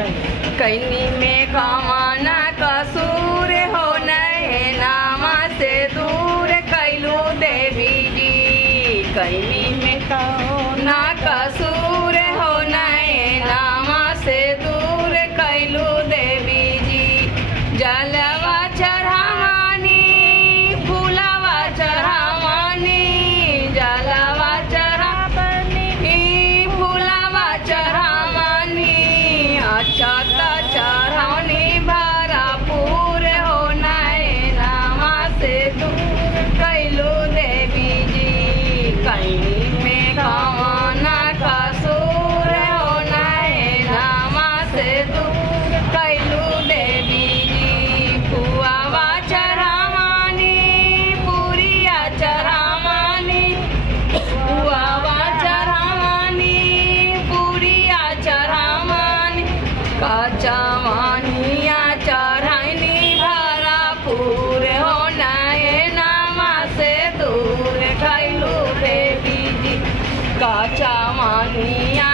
कैनी में कवन कसूर हो नैनावा से दूर कैलू देवी जी। कैनी में कवन कसूर हो नैनावा से दूर कैलू देवी जी। जलवा चढ़ावानी फूलवा चढ़ावानी, जलवा चढ़ावानी फूलवा चढ़ावानी, अक्षत चढ़ावनी भरपूर हो नैनावा से दूर कैलू देवी जी। कैनी में कवन कसूर हो नैनावा से दूर कैलू देवी जी। पुआवा चढ़ावानी पुरिया चढ़ावानी, पुआवा चढ़ावानी पुरिया चढ़ावानी, कचवनिया चढ़ानी भरपूर हो नैनावा से दूर कैलू देवी जी। कचवनिया